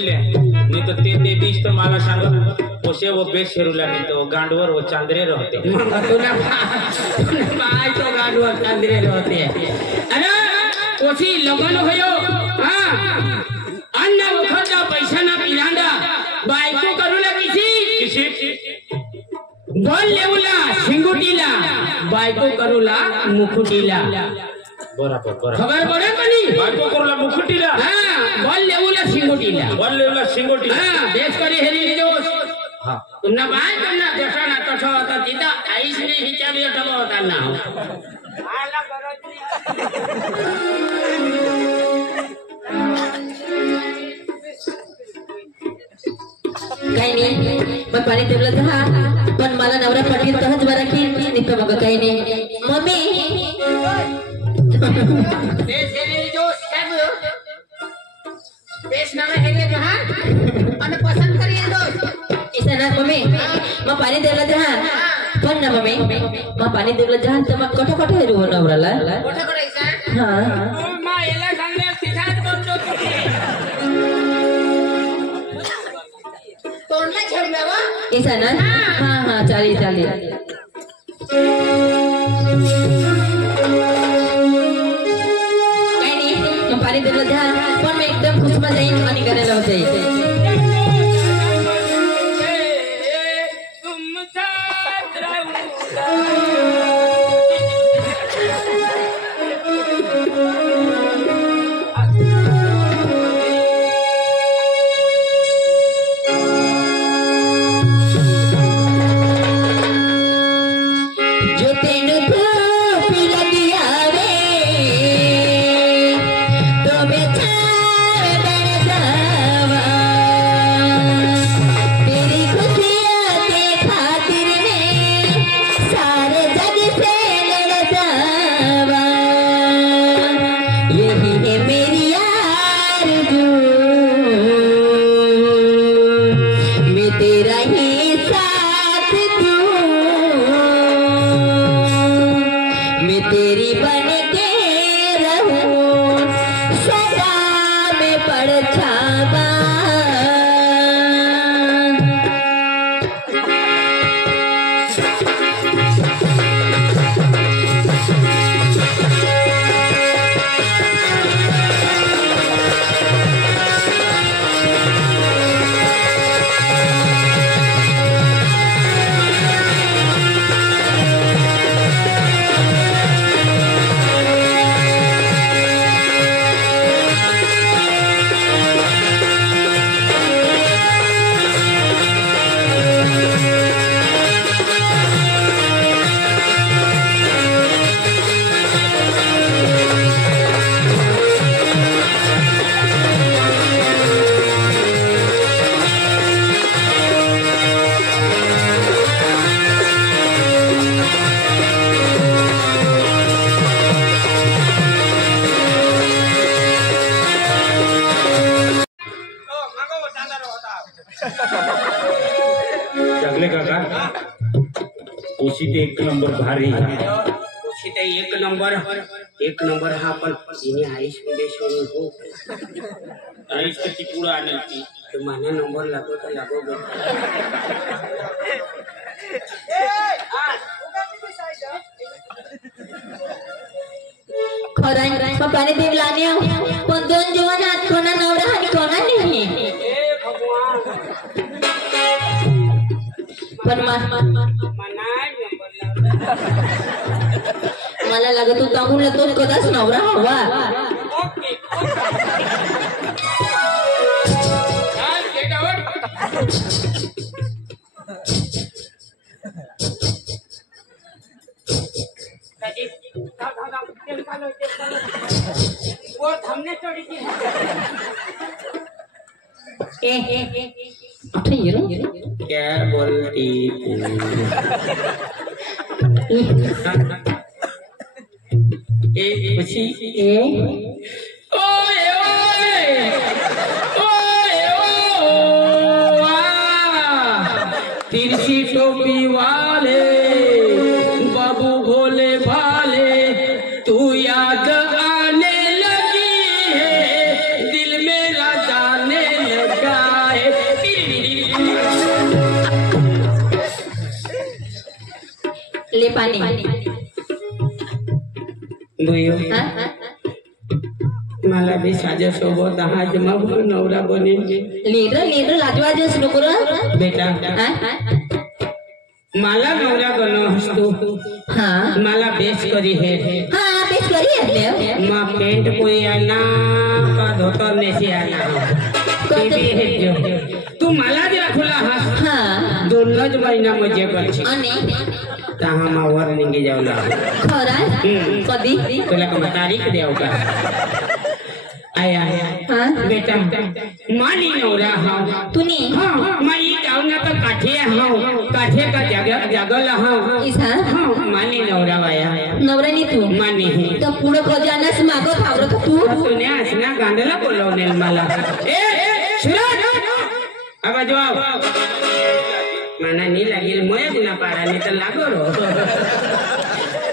शिले नहीं तो ते बीच तो माला सांग ओसे वो बेस शेरुला नहीं तो गांडवर वो चांदरे रहते तूने बाय तो गांडवर चांदरे रहते अरे ओसी लगन होयो हां अन्ना वखता पैसा ना पिलांडा बायको करूला किसी बोल लेवला सिंगुटीला बायको करूला मुकुटीला बराबर बराबर खबर पड़े कनी बायको करूला मुकुटीला हां बोल लेवला सिंगुटीला हां देश करे हेरी जोश हां तुमना बाय तुमना दशाना तठो होता जीता आईस ने हिचाबी ठबो होता ना आला काही नाही पण पाणी ठेवलं तर हा पण मला नवरा पटेल तरच बरं की नाही तर मग काही नाही मम्मी बेस नाम है के हां અને પસંદ કરીએ દોસ્ત ऐसा ना मम्मी मग पाणी ठेवलं तर हा पण ना मम्मी मग पाणी ठेवलं तर तर मग कोठे कोठे हेरू नवराला कोठे कोठे ऐसा हां मा एला सांगले सिद्धांत बोलतो तोंडला छेडला वा ऐसा ना हां हां चालेल चालेल काही नाही मग पाणी ठेवलं तर पण मी एकदम खुशमा जाईन आणि करायला होते जगले काका ओशीते एक नंबर भारी ओशीते एक नंबर हा पण इने आईश विदेश हो आईश कच्ची पूरा आने की तो माने नंबर लागो तो लागो गो खरं मग पाणी देव लाने पण दोन जीवन हात कोणा नवरा आणि कोणा नाही पण मला लागत तू कामून तोच कदाच नवरा हवा क्या बोलती खुशी ओए ओए ओए ओ तिरछी टोपी वाले बाबू भोले भाले तू याद आने लगी है दिल मेरा जाने लगा पाणी बुयो हा मला बी साजा सोबत आज मग नवरा बनेल लीडर लाजवाजच नको रे बेटा हा मला नवरा बनो हसतो हा मला बेस करी है हा बेस करी आहे माँ पेंट कोई आना का धोतर नेसी आना टीवी है जो तू मला दे खुला हस हा दोनच महिना मजे करची आणि तहा मावर निघे जावला खरा कधी तुला का तारीख देव का आया हा बेटा मानी नवरा हाँ तुनी हाँ माई जाऊना तो काठे हाँ काठे का जगल हाँ इसा हाँ मानी नवरा वाया नवऱ्यानी तू मानी है तर पुढं खजानास मागं थांबलं का तू तूने असना गांधला बोलवनेल मला ए सुरज अब जवाब मना नहीं लागेल मोय गुना पारा नहीं तो लागो रो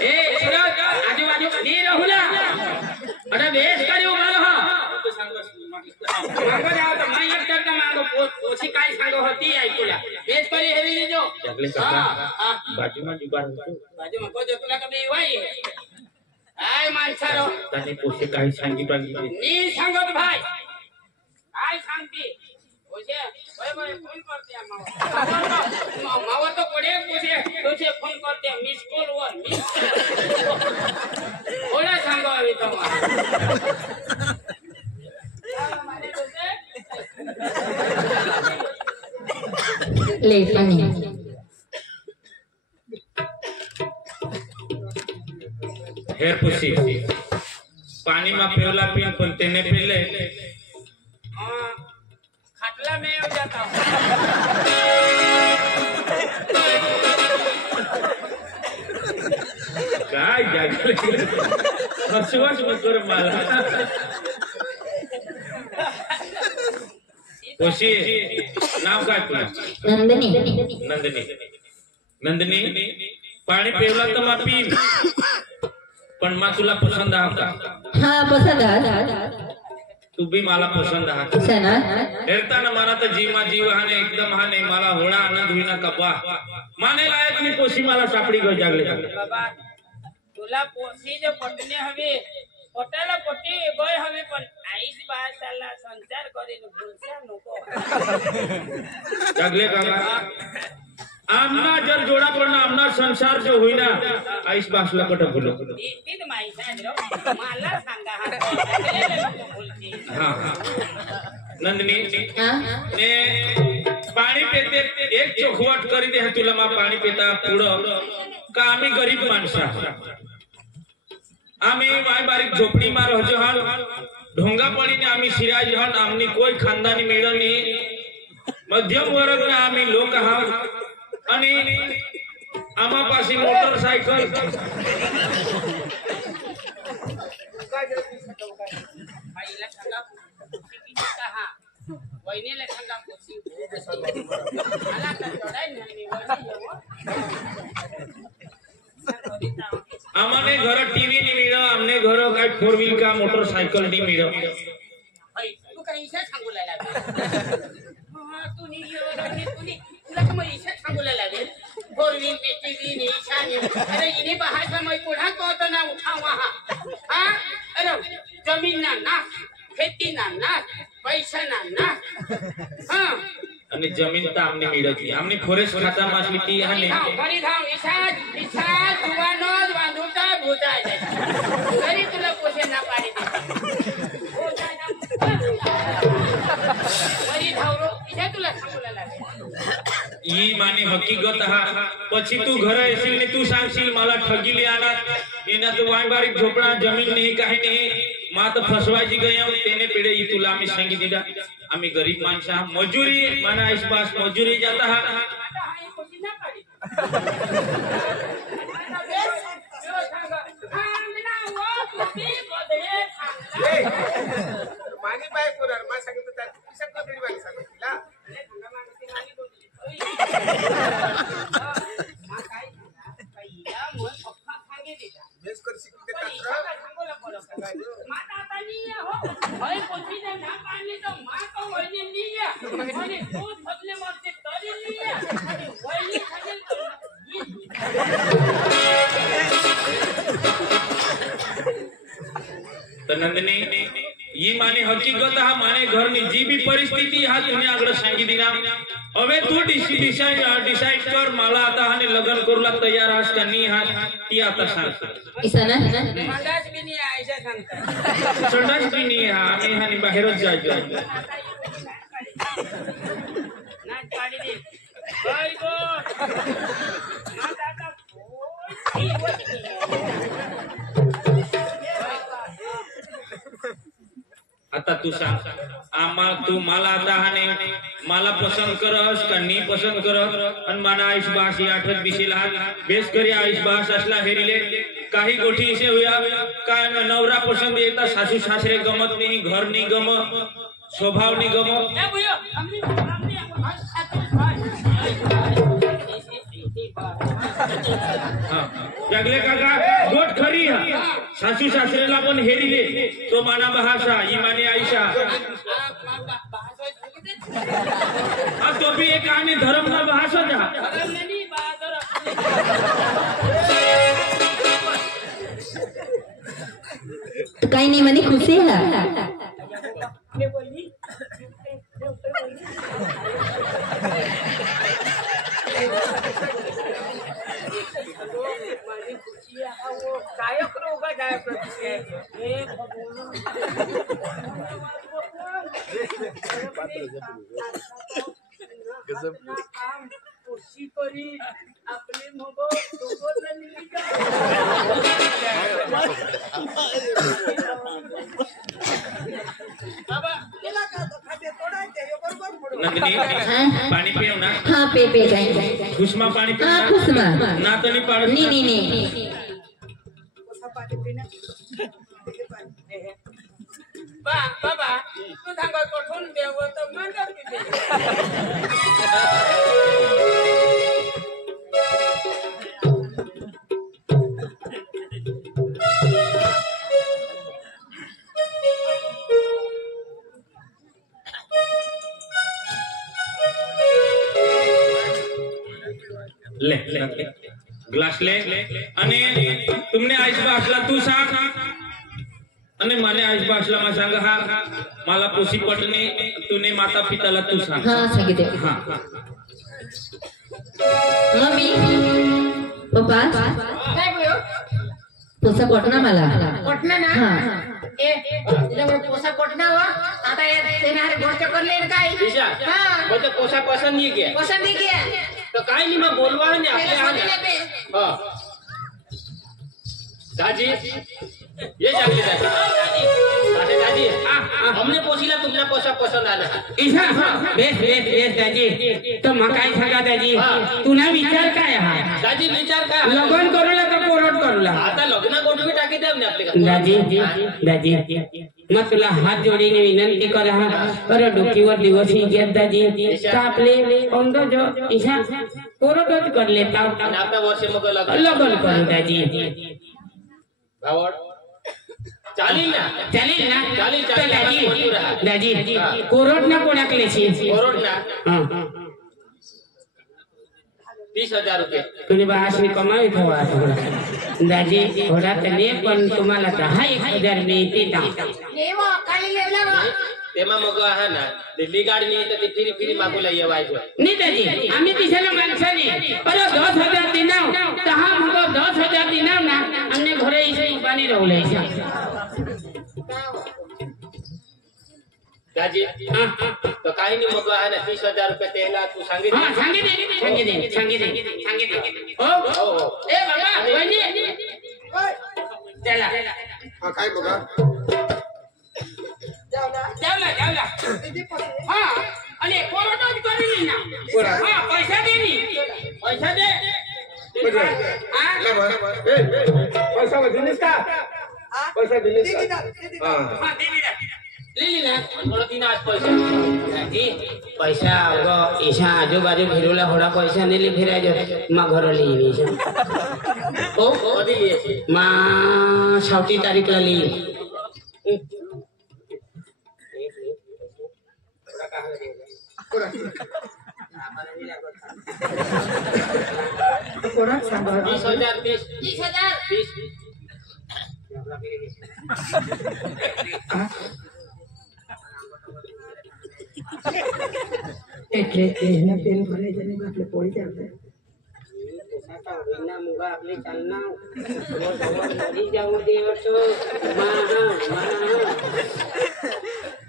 ए सुरज आजूबाजू नहीं रहुला अरे बेस करियो मालो हा मागो जाओ तो मैं एक करता मागो पोसी काय सांगो होती आई तुला बेस करी हेवी जो हां बाजू में को जो तुला कभी वाई आय माणसारो तने पोसी काय सांगी पाहिजे नी सांगत भाई काय सांगती ओसे ओय फोन करते मावर तो पडे पोसे फोन करते मिस कॉल वर ओला सांगो अभी तो ले पाणी हेर पुसी पानी में पेवला पिया पण तेने पेले खटला में हो जाता हूँ काय जागले हसवाच नको रे मला पुसी नाव काय तुझं नंदिनी नंदिनी पाणी पेवला तर मा पी पण मा तुला पसंद आहा का हा पसंद आहे तू भी मला पसंद आहा सना हेरताना मला तर जीव हाने एकदम हाने मला होळा आनंद होईना कपा माने लायक मी पोसी मला सापडी गो जागले बाबा तुला पोसी जो पटने हवे पटाला पटी गय हवे पण आईस बासाला संचार करेन भूलसा नको जागले का आमना जर जोडा पडना आमना संसार जो होईना आईस बासला कट बोलो तीत माईसा रो मला सांगा हा बोलती हां नंदिनी हा ने पाणी पेते एक चोखवट करी दे तुला मा पाणी पेता पुढं का आम्ही गरीब माणसा आम्ही वाय बारीक झोपडी मार होजो हाल ढोंगा पडीने आम्ही सिराज हन आमनी कोई खानदानी मेळनी मध्यम वर्ग ना आम्ही लोक आहात आणि आम्हा पाशी मोटरसायकल आईला सांगा किती कहा वहिनीला सांगा पोसी मला का जोडाय नाही आम्हाने घर टीव्ही नहीं मिळो आमने घर काय 4 व्हील का मोटरसायकल नहीं मिळो तू काही इशा सांगू लागला तू नी तुला का मग इशा सांगू लागला 4 व्हील पे टीव्ही ने इशा ने अरे इने बहासा मैं पुढा तो ना उठावा हा अरे जमीन ना नाश खेती ना नाश पैसा ना नाश हां आणि जमीन तर आमने मिळती आमने फॉरेस्ट खाता मासली ती हाने घरी धाव इशा दुवानो बांधूटा भूता घरी तुला पोसे ना पाडी दे घरी धावरो इशा तुला सांगू लागला ई माने हकीकत हा પછી તું ઘરે એસી ને તું सांगशील मला ठगीली आना एना तो वाय बारीक झोपडा जमीन नाही काही नाही मा तर फसवायची गया तेने पिढे ई तुला आम्ही सांगी दिला आम्ही गरीब माणसा मजुरी माना आसपास मजुरी जाता हा मानी बाय कोरार मा सांगितलं त्या किसन कबीर बाई सांगितला बेस कर शिकते कात्र माता पानी हो होय पोची ना पाणी तो मा तो वहिनी लिया आणि दूध बदले मरते तरी लिया आणि वहिनी खाली नंदनी ही माने हकीकत हा माने घरनी जी बी परिस्थिती हा तुम्ही आगळ सांगितली ना હવે तू डिसाइड कर मला आता हाने लग्न करूला तयार आहास का नाही हा ती आता सांग ईशाना संडास बी नाही आयशा सांगता संडास बी नाही हा आणि हाने बाहेरच जायचं नाच पाडी दे बाई गो नाच आता आता तू सांग आम्हा तू मला आता हाने मला पसंत करस का नी पसंत करत आणि मना आयुष बास ही आठवत दिसेल हा बेस करी आयुष बास असला हेरिले काही गोठी असे होया काय नवरा पसंत येता सासू सासरे गमत नाही घर नाही गम स्वभाव नाही गम ए बुयो जगले काका गोट खरी हा सासू सासरेला पण हेरिले तो माना बहासा ही माने आयशा हा तो भी एक आणि धर्म ना बहासा जा तो काही नाही म्हणे खुशी आहे काय करू का काय खुशी करी आपले मग नंदिनी पाणी पिव ना हाँ पे जाएंगे खुशमा पाणी पिव हाँ खुशमा ना तो नहीं पाड़ नहीं बाबा तू सांगा कठून देव तर म्हणतात ले ग्लास ले અને तुमने आईस बासला तू सांग અને મને આઈસ બાસલામાં सांग हा मला पोसी पटने तूने माता पिताला तू सांग हाँ सांगितले हा मम्मी पप्पा काय बोयो पोसा पटना मला पटना ना हाँ ए जब पोसा पटना हो आता ये तेनारे गोष्ट कर ले काय ईशा हाँ मुझे पोसा पसंद नहीं किया पसंद नहीं किया तो काय नहीं मैं बोलवा है नहीं आपले हाँ दादी ये जाके दादी दादी हमने पोसीला तुमने पोसा पसंद आला ईशा बेस दाजी तो मकाई सांगा दाजी तुना विचार काय हा दादी विचार का लगन करूला का कोरट करूला आता लग्न गोठवी टाकी द्या आपले दाजी मग तुला हात जोडीने विनंती करा अरे डोकीवर दिवस ही घेत दाजी का आपले अंग जो ईशा कोरटच करले आता वर्ष मग लगन करू दाजी भावड चालेल ना चालेल दाजी कोरट ना कोणाकलेची कोरड ना 30,000 रुपये तुझे बासनी कमाई ठेवा दाजी थोडा तरी पण तुम्हाला 10,000 मिळते तेव्हा मग आहे ना दिल्ली गाडी नाही तर ती फिरी मागूला येवायचं नाही दाजी आम्ही तिच्याला माणसाने अरे 10,000 दिनाव 10,000 दिनाव ना आमने घरे इसे पाणी राहुले दाजी तो काही नाही मग आहे ना 30,000 रुपये त्याला तू सांगितलं सांगितले हो ए बाबा वहिनी चला हा काय बघा जावला हा आणि कोरोनाच करेली ना हा पैसा दे पैसा दिलीस का पैसा दिलीस का हा लिहिली ना थोडं दिन आज पैसे पैसा अगो ईशा आजूबाजू फिरवला थोडा पैसा नेली फिरायचो मा घर लिहिली ईशा हो कधी लिहायची मा 6 तारीखला लिहिली એટલે એને પેન ભરે જને આપણે પોળી ચાલતે ના મુગા આપલી ચાલના મરી જાઉં દે વર્ષો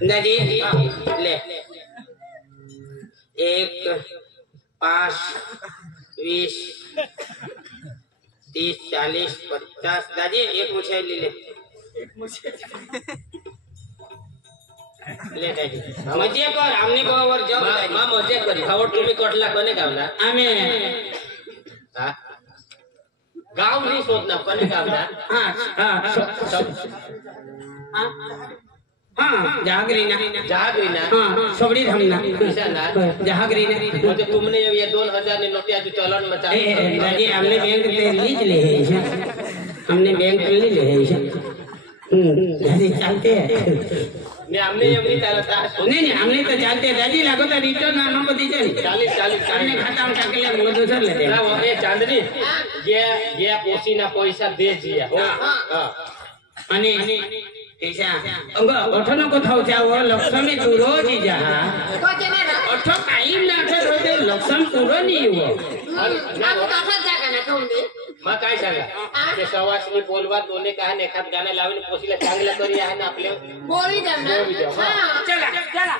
દાદી ले 1 5 20 30 40 50 दादी एक मुछे ले ले ले दादी मजे कर आमने गोवर जाऊ मा मजे करी खावड तुम्ही कोटला कोने गावला आम्ही हा गाव नाही शोधना कोने गावला हां जहागरीना हां सोबडी धमना जहागरीना म्हणजे तुमने ये 2000 ने नोटिया जो चलन में दादी हमने बैंक से लीज ले है हमने बैंक से ले है दादी चलते हैं ने हमने ये नहीं चलता नहीं हमने तो चलते दादी लागो तो रिटर्न नाम को दीजिए 40 हमने खाता में करके ले मुझे दूसर ले ना वो ये चांदनी ये पोसी ना पैसा दे दिया हां आणि ऐसा अंग अठनो को थाउ जाव लक्ष्मी तुरो जी जहा अठ टाइम ना अठ होते लक्ष्मी तुरो नहीं हो आप काका जागा ना कहूंदे मग काय सांगा ते सवासनी बोलवा दोने काय एखाद गाणं लावून पोसीला चांगला करी आहे ना आपले गोळी द्या ना चला चला